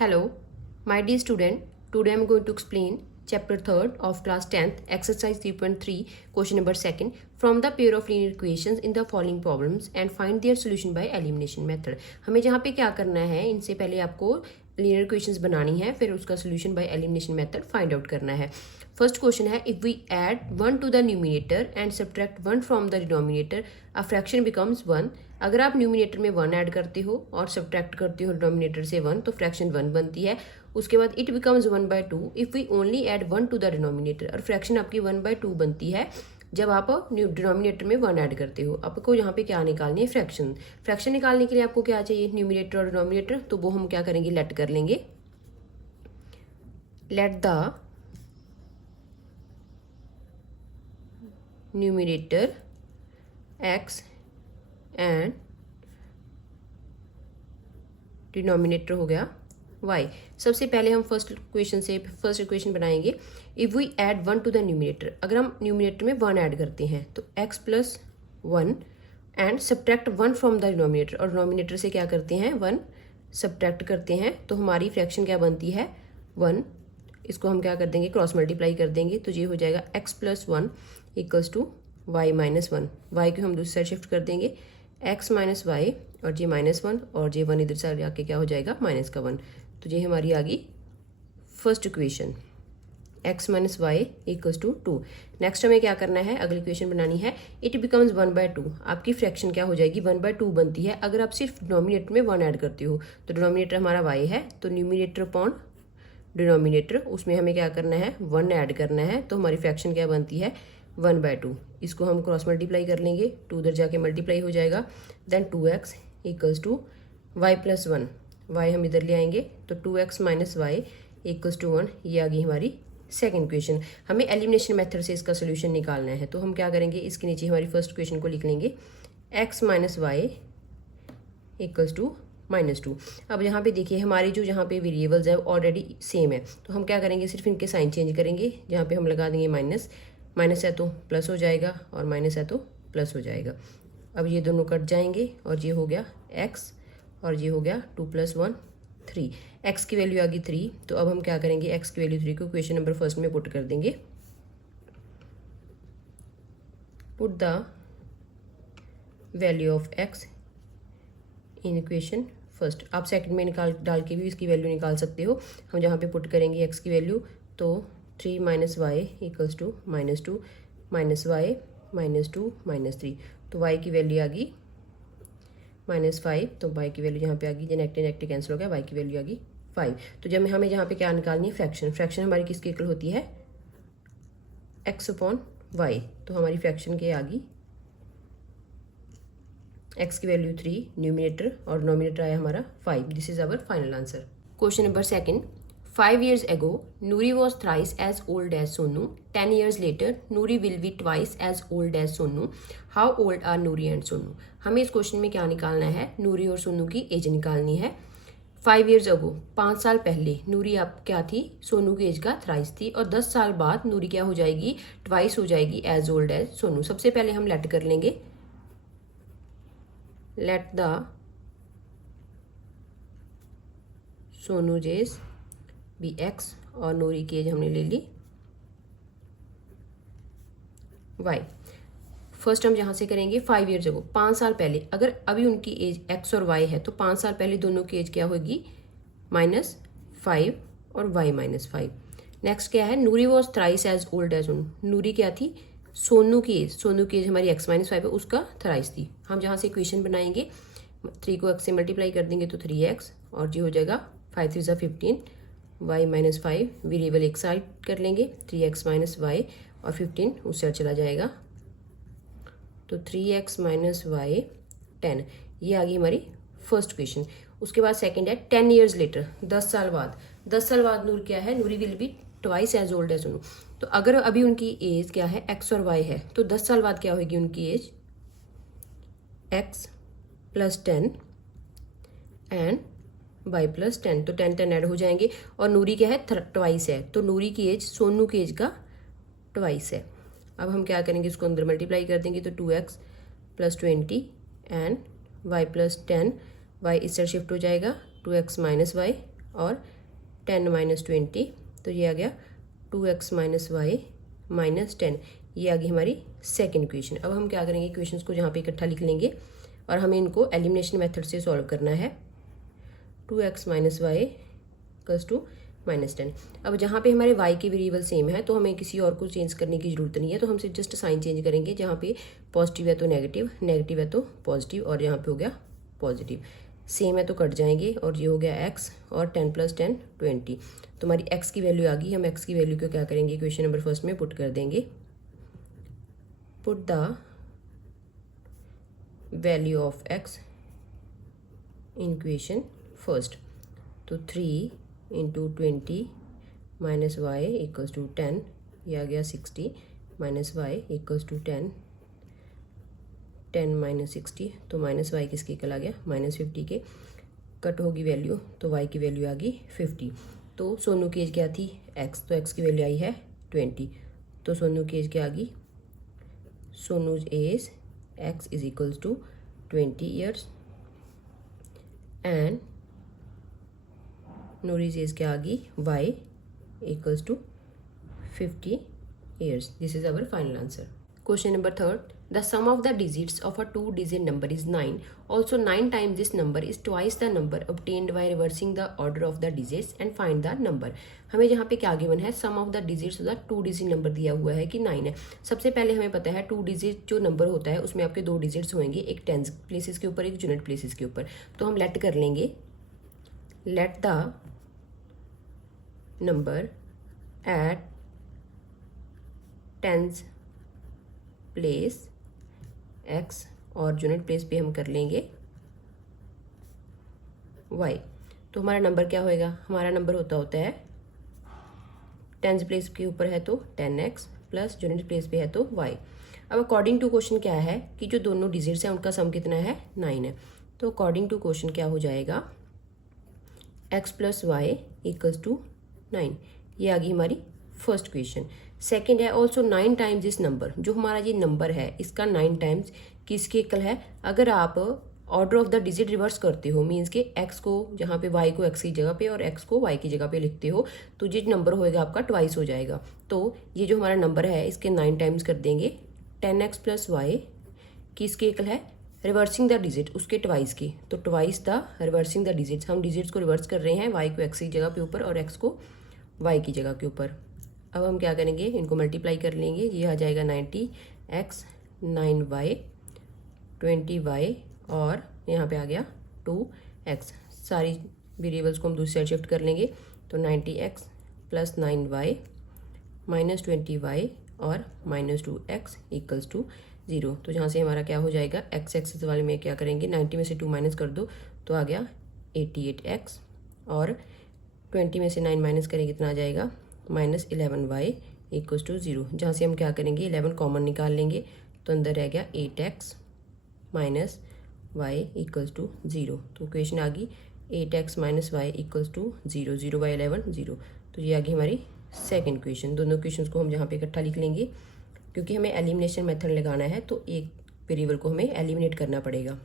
Hello, my dear student. Today I am going to explain chapter 3rd of class 10th exercise 3.3 question number 2nd from the pair of linear equations in the following problems and find their solution by elimination method. हमें जहाँ पे क्या करना है, इनसे पहले आपको linear equations बनानी है, फिर उसका solution by elimination method find out करना है. फर्स्ट क्वेश्चन है, if we add 1 to the numerator and subtract 1 from the denominator a fraction becomes 1. अगर आप न्यूमिनेटर में 1 ऐड करते हो और सब्ट्रैक्ट करते हो डिनोमिनेटर से 1 तो फ्रैक्शन 1 बनती है. उसके बाद it becomes 1/2 if we only add 1 to the denominator. और फ्रैक्शन आपकी 1/2 बनती है जब आप डिनोमिनेटर में 1 ऐड करते हो. आपको यहाँ पे क्या निकालनी है, फ्रैक्शन. फ्रैक्शन निकालने के लिए आपको क्या चाहिए, न्यूमिनेटर और डिनोमिनेटर. तो वो हम क्या करेंगे, लेट कर लेंगे. Let the numerator x and denominator हो गया y. सबसे पहले हम फर्स्ट इक्वेशन बनाएंगे. If we add 1 to the numerator, अगर हम न्यूमिनेटर में 1 ऐड करते हैं तो x plus 1 and subtract 1 from the denominator. और डिनोमिनेटर से क्या करते हैं, 1 सब्ट्रैक्ट करते हैं तो हमारी फ्रैक्शन क्या बनती है, 1. इसको हम क्या कर देंगे, क्रॉस मल्टीप्लाई कर देंगे तो ये हो जाएगा x plus 1 equals to y minus 1. y को हम दूसरी साइड शिफ्ट कर देंगे, x माइनस वाई और जे माइनस 1 और जे 1 इधर से आके क्या हो जाएगा, माइनस का 1. तो ये हमारी आ गई first equation, x minus y equals to 2. Next हमें क्या करना है, अगली इक्वेशन बनानी है. It becomes 1/2. आपकी फ्रैक्शन क्या हो जाएगी, 1/2 बनती है अगर आप सिर्फ डिनोमिनेटर में 1 ऐड करते हो. तो डिनोमिनेटर हमारा y है, तो न्यूमिनेटर अपॉन डिनोमिनेटर, उसमें हमें क्या करना है, 1 ऐड करना है. तो हमारी फ्रैक्शन क्या बनती है, 1/2. इसको हम क्रॉस मल्टीप्लाई कर लेंगे, 2 उधर जाके मल्टीप्लाई हो जाएगा. Then 2x equals to y plus 1. y हम इधर ले आएंगे तो 2x minus y equals to 1. ये आ गई हमारी सेकेंड इक्वेशन. हमें एलिमिनेशन मेथड से इसका सोल्यूशन निकालना है. तो हम क्या करेंगे, इसके नीचे हमारी फर्स्ट इक्वेशन को लिख लेंगे, x minus y equals to -2. अब यहाँ पे देखिए हमारी जो यहाँ पे वेरिएबल्स है ऑलरेडी सेम है. तो हम क्या करेंगे, सिर्फ इनके साइन चेंज करेंगे. जहाँ पे हम लगा देंगे माइनस, माइनस है तो प्लस हो जाएगा और माइनस है तो प्लस हो जाएगा. अब ये दोनों कट जाएंगे और ये हो गया x और ये हो गया 2 + 1 3. x की वैल्यू आ गई 3. तो अब हम क्या करेंगे, x की वैल्यू 3 को इक्वेशन नंबर फर्स्ट में पुट कर देंगे. Put the value of x in equation first. आप सेकंड में डाल के भी इसकी वैल्यू निकाल सकते हो. हम जहाँ पे पुट करेंगे x की वैल्यू, तो 3 minus y equals to -2 minus y -2 -3. तो y की वैल्यू आ गई -5. तो y की वैल्यू यहाँ पे आ गई, नेगेटिव कैंसिल हो गया, y की वैल्यू आ गई 5. तो जब हमें यहाँ पे क्या निकालनी है, फ्रैक्शन हमारी किसकी इक्वल होती है, x अपॉन वाई. तो हमारी फ्रैक्शन के आ गई, x की वैल्यू 3 न्यूमिनेटर और डिनोमिनेटर आया हमारा 5. This is our final answer. Question number 2. 5 years ago, Noori was thrice as old as Sonu. 10 years later, Noori will be twice as old as Sonu. How old are Noori and Sonu? हमें इस question में क्या निकालना है, नूरी और सोनू की as निकालनी है. 5 years ago, 5 साल पहले नूरी आप क्या थी, सोनू की एज का थ्राइस थी. और 10 साल बाद नूरी क्या हो जाएगी, ट्वाइस हो जाएगी एज ओल्ड एज सोनू. सबसे पहले हम लेट कर लेंगे, let the Sonu age be x और नूरी की एज हमने ले ली y. फर्स्ट हम यहाँ से करेंगे 5 years ago, 5 साल पहले. अगर अभी उनकी एज x और y है तो 5 साल पहले दोनों की एज क्या होगी, -5 और y -5. नेक्स्ट क्या है, Noori was thrice as old as Sonu. Noori क्या थी, सोनू की एज हमारी x -5 है, उसका थ्राइस थी. हम जहाँ से इक्वेशन बनाएंगे, 3 को x से मल्टीप्लाई कर देंगे तो 3x और ये हो जाएगा 5 3 15, y -5 वेरिएबल एक साइड कर लेंगे, 3x - y और 15 उस साइड चला जाएगा. तो 3x - y 10. ये आ गई हमारी फर्स्ट क्वेश्चन. उसके बाद सेकंड है 10 years लेटर, 10 साल बाद. 10 साल बाद नूर क्या है, Noori will be twice as old as Sonu. तो अगर अभी उनकी एज क्या है, x और y है, तो 10 साल बाद क्या होगी उनकी एज, x + 10 एंड y + 10. तो 10 10 ऐड हो जाएंगे. और नूरी क्या है, ट्वाइस है, तो नूरी की एज सोनू की एज का ट्वाइस है. अब हम क्या करेंगे, इसको अंदर मल्टीप्लाई कर देंगे तो 2x + 20 एंड y + 10. y इस साइड शिफ्ट हो जाएगा, 2x - y और 10 माइनस 20, तो ये आ गया 2x माइनस वाई माइनस 10। ये आ गई हमारी सेकेंड इक्वेशन। अब हम क्या करेंगे, इक्वेशंस को जहाँ पे इकट्ठा लिख लेंगे और हमें इनको एलिमिनेशन मेथड से सॉल्व करना है। 2x minus y equals to minus 10। अब जहाँ पे हमारे y के वेरिएबल सेम है तो हमें किसी और को चेंज करने की जरूरत नहीं है, तो हम सिर्फ जस्ट साइन चेंज करेंगे। जहाँ पे पॉजिटिव है तो नेगेटिव, नेगेटिव है तो पॉजिटिव, और यहाँ पे हो गया पॉजिटिव। सेम है तो कट जाएंगे, और ये हो गया x, और 10 प्लस 10 20। तो हमारी x की वैल्यू आ गई। हम x की वैल्यू को क्या करेंगे, इक्वेशन नंबर फर्स्ट में पुट कर देंगे। Put the value of x in equation first. तो 3 into 20 minus y equals to 10, ये आ गया 60 minus y equals to 10, 10 minus 60, तो माइनस वाई किसके इक्वल आ गया, माइनस 50 के। कट होगी वैल्यू, तो y की वैल्यू आ गई 50। तो सोनू की एज क्या थी, x, तो x की वैल्यू आई है 20। तो सोनू की एज क्या आ गई, Sonu's age x is equals to 20 years and Noori's age क्या आ गई, y equals to 50 years. This is our final answer. Question number third. The sum of the digits of a 2-digit number is 9. Also 9 times this number is twice the number obtained by reversing the order of the digits and find the number. हमें यहाँ पे क्या given है, sum of the digits of the 2-digit number दिया हुआ है कि 9 है। सबसे पहले हमें पता है 2-digit जो नंबर होता है उसमें आपके 2 डिजिट्स होंगे, एक टेंस प्लेसेस के ऊपर, एक यूनिट प्लेसेस के ऊपर। तो हम लेट कर लेंगे, let the number at tens place x, और यूनिट प्लेस पे हम कर लेंगे y। तो हमारा नंबर क्या होएगा, हमारा नंबर होता है टेंस प्लेस के ऊपर है तो 10x प्लस यूनिट प्लेस पे है तो y। अब अकॉर्डिंग टू क्वेश्चन क्या है कि जो दोनों डिजिट्स हैं उनका सम कितना है, 9 है। तो अकॉर्डिंग टू क्वेश्चन क्या हो जाएगा, x plus y equals to 9। ये आ गई हमारी फर्स्ट क्वेश्चन। सेकेंड है ऑल्सो 9 टाइम्स दिस नंबर, जो हमारा ये नंबर है इसका 9 टाइम्स किसके इक्वल है। अगर आप order of the digit reverse करते हो, मीन्स के x को जहाँ पे y को x की जगह पे और x को y की जगह पे लिखते हो, तो ये नंबर होएगा आपका ट्वाइस हो जाएगा। तो ये जो हमारा नंबर है इसके 9 टाइम्स कर देंगे। 10x प्लस वाई किसके इक्वल है, रिवर्सिंग द डिजिट उसके ट्वाइस की, तो twice the reversing the digits. हम डिजिट्स को रिवर्स कर रहे हैं, y को x की जगह पे ऊपर और x को y की जगह के ऊपर। अब हम क्या करेंगे, इनको मल्टीप्लाई कर लेंगे। ये आ जाएगा 90x 9y 20y, और यहाँ पे आ गया 2x। सारी वेरिएबल्स को हम दूसरी साइड शिफ्ट कर लेंगे, तो 90x plus 9y minus 20y और माइनस 2x इक्वल्स टू 0। तो जहाँ से हमारा क्या हो जाएगा, x एक्सिस वाले में क्या करेंगे, 90 में से 2 माइनस कर दो तो आ गया 88x, और 20 में से 9 माइनस करेंगे कितना आ जाएगा, माइनस 11y इक्वल्स टू 0। जहाँ से हम क्या करेंगे, 11 कॉमन निकाल लेंगे, तो अंदर रह गया 8x minus y equals to 0। तो इक्वेशन आ गई 8x minus y equals to 0, 0/11 0। तो ये आ गई हमारी सेकेंड इक्वेशन। दोनों इक्वेशंस को हम यहाँ पे इकट्ठा लिख लेंगे, क्योंकि हमें एलिमिनेशन मेथड लगाना है तो एक वेरिएबल को हमें एलिमिनेट करना पड़ेगा।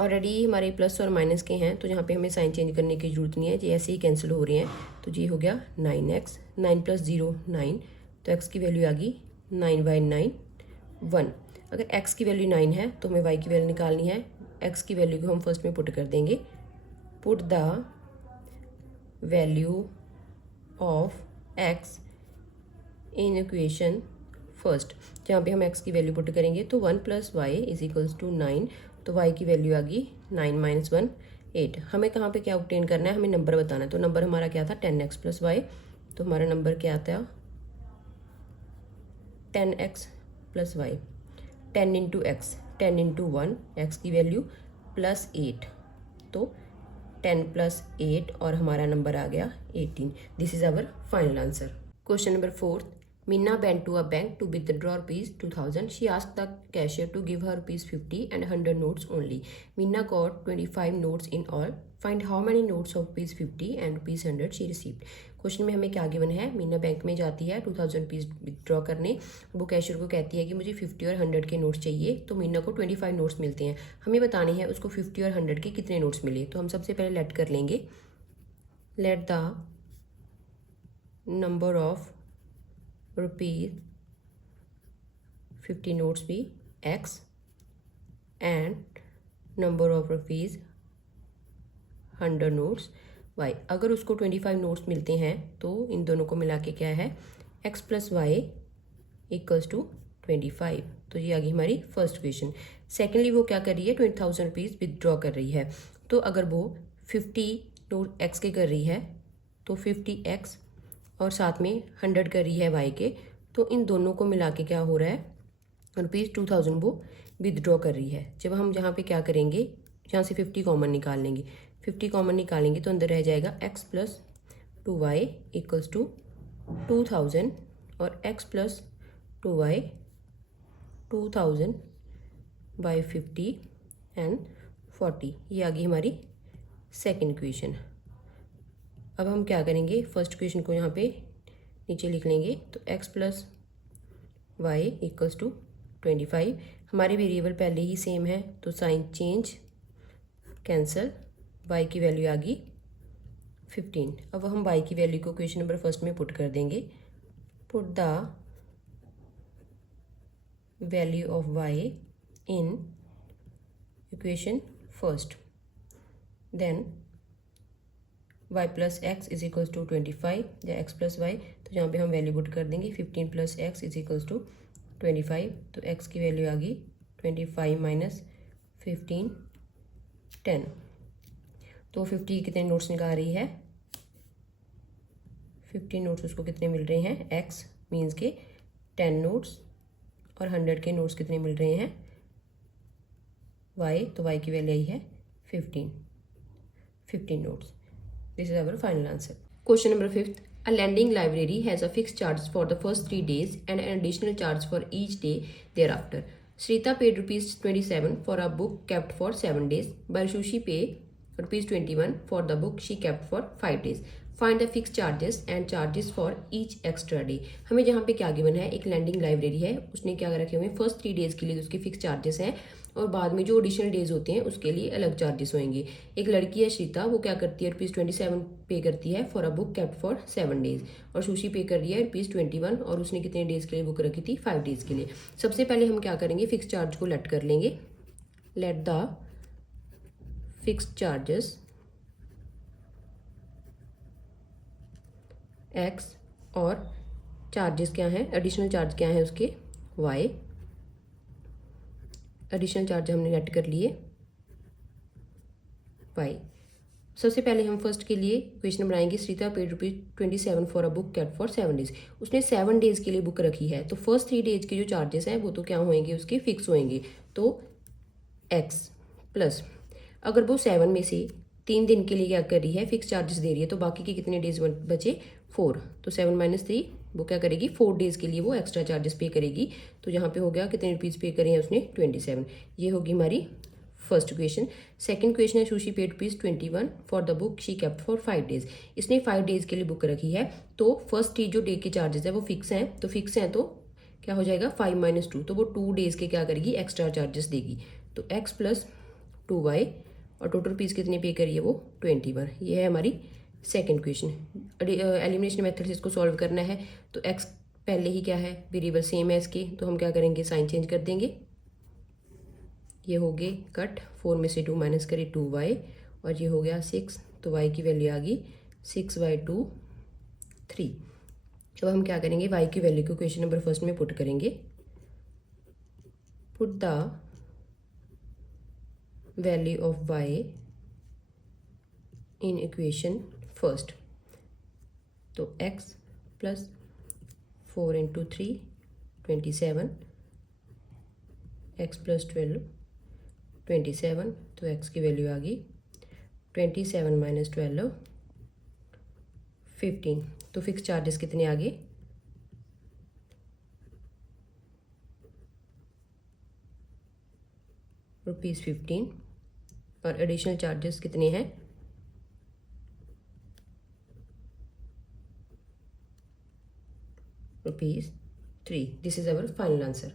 ऑलरेडी हमारे प्लस और माइनस के हैं, तो यहाँ पे हमें साइन चेंज करने की जरूरत नहीं है, ये ऐसे ही कैंसिल हो रहे हैं। तो ये हो गया 9x, 9 प्लस 0 9, तो x की वैल्यू आ गई 9/9 1। अगर x की वैल्यू 9 है तो हमें y की वैल्यू निकालनी है। x की वैल्यू को हम फर्स्ट में पुट कर देंगे। Put the value of x in equation first. जहाँ पे हम x की वैल्यू पुट करेंगे तो 1 plus y is equals to 9, तो y की वैल्यू आ गई 9 माइनस 1 8। हमें कहाँ पे क्या ऑब्टेन करना है, हमें नंबर बताना है। तो नंबर हमारा क्या था, 10x प्लस वाई। तो हमारा नंबर क्या आता है, 10x plus y. 10 into x, 10 into 1, x की वैल्यू प्लस 8, तो 10 प्लस 8 और हमारा नंबर आ गया 18। This is our final answer. Question number 4। Minna went to a bank to withdraw rupees 2000. She asked the cashier to give her rupees 50 and 100 notes only. Minna got 25 notes in all. Find how many notes of rupees 50 and rupees 100 she received. Question में हमें क्या given है, Meena bank में जाती है 2000 rupees withdraw करने। वो cashier को कहती है कि मुझे 50 और 100 के नोट्स चाहिए, तो मीना को 25 नोट्स मिलते हैं। हमें बतानी है उसको 50 और 100 के कितने नोट्स मिले। तो हम सबसे पहले लेट कर लेंगे let the number of rupees 50 notes be X and number of rupees 100 notes Y। अगर उसको 25 नोट्स मिलते हैं तो इन दोनों को मिला के क्या है, x plus y equals to 25। तो ये आ गई हमारी फर्स्ट क्वेश्चन। सेकेंडली वो क्या कर रही है, 20,000 रुपीज़ विदड्रॉ कर रही है। तो अगर वो 50 नोट एक्स के कर रही है तो 50x और साथ में 100 कर रही है वाई के, तो इन दोनों को मिला के क्या हो रहा है, ₹2000 वो विदड्रॉ कर रही है। जब हम यहाँ पे क्या करेंगे, यहाँ से 50 कॉमन निकाल लेंगे, 50 कॉमन निकालेंगे तो अंदर रह जाएगा x plus 2y equals to 2000 और x plus 2y 2000 by 50 and 40। ये आ गई हमारी सेकेंड इक्वेशन। अब हम क्या करेंगे, फर्स्ट इक्वेशन को यहाँ पे नीचे लिख लेंगे। तो x plus y equals to 25। हमारे वेरिएबल पहले ही सेम है तो साइन चेंज, कैंसल, y की वैल्यू आ गई 15। अब हम y की वैल्यू को क्वेश्चन नंबर फर्स्ट में पुट कर देंगे। Put the value of y in equation first, then y plus x is equals to 25 या x प्लस वाई, तो यहाँ पे हम वैल्यू पुट कर देंगे। 15 plus x is equals to 25। तो x की वैल्यू आ गई 25 माइनस 15 10। तो 50 कितने नोट्स निकाल रही है, 50 नोट्स उसको कितने मिल रहे हैं, x मीन्स के 10 नोट्स, और 100 के नोट्स कितने मिल रहे हैं y, तो y की वैल्यू आई है 15 notes. This is our final answer. Question number 5, a lending library has a fixed charge for the first 3 days and an additional charge for each day thereafter. Shrita paid ₹27 for a book kept for 7 days, while Sushi paid ₹21 for the book she kept for 5 days. Find the fixed charges and charges for each extra day. हमें जहाँ पे क्या given है, एक landing library है, उसने क्या रखे हुए हैं, फर्स्ट 3 डेज के लिए उसके फिक्स चार्जेस हैं और बाद में जो एडिशनल डेज होते हैं उसके लिए अलग चार्जेस होंगे। एक लड़की है श्रीता, वो क्या करती है, ₹27 पे करती है for a book kept for 7 days, और सुशी पे कर रही है ₹21 और उसने कितने डेज के लिए बुक रखी थी, 5 डेज के लिए। सबसे पहले हम क्या करेंगे, फिक्स चार्ज को लेट कर लेंगे। Let the fix charges x और चार्जेस क्या हैं, एडिशनल चार्ज क्या है उसके y। एडिशनल चार्ज हमने नेट कर लिए y। सबसे पहले हम फर्स्ट के लिए क्वेश्चन बनाएंगे। Shrita paid ₹27 for a book kept for 7 days. उसने 7 डेज के लिए बुक रखी है, तो फर्स्ट 3 डेज के जो चार्जेस हैं वो तो क्या होंगे, उसके फिक्स होंगे। तो x प्लस, अगर वो 7 में से 3 दिन के लिए क्या कर रही है, फिक्स चार्जेस दे रही है, तो बाकी के कितने डेज बचे, 4। तो 7 माइनस 3 वो क्या करेगी, 4 डेज के लिए वो एक्स्ट्रा चार्जेस पे करेगी। तो यहाँ पे हो गया कितने रुपीज़ पे करे हैं उसने, 27। ये होगी हमारी फर्स्ट क्वेश्चन। सेकंड क्वेश्चन है, sushi paid ₹21 for the book she kept for 5 days. इसने 5 डेज के लिए बुक रखी है, तो फर्स्ट जो डे के चार्जेस है वो फिक्स हैं, तो फिक्स हैं तो क्या हो जाएगा 5 माइनस 2, तो वो 2 डेज के क्या करेगी, एक्स्ट्रा चार्जेस देगी। तो x प्लस 2y और टोटल रुपीज़ कितने पे करिए, वो 21। ये है हमारी सेकंड क्वेश्चन। एलिमिनेशन मेथड से इसको सॉल्व करना है। तो x पहले ही क्या है, वेरिएबल सेम है इसके, तो हम क्या करेंगे, साइन चेंज कर देंगे। ये हो गए कट, 4 में से 2 माइनस करें 2y, और ये हो गया 6, तो y की वैल्यू आ गई 6/2 3। अब हम क्या करेंगे, y की वैल्यू को क्वेश्चन नंबर फर्स्ट में पुट करेंगे। Put the value of y in equation first. तो x plus 4 into 3 27, x plus 12 27, तो x की वैल्यू आ गई 27 माइनस 12 15। तो फिक्स चार्जेस कितने आ गए, ₹15, और एडिशनल चार्जेस कितने हैं, ₹3। This is our final answer.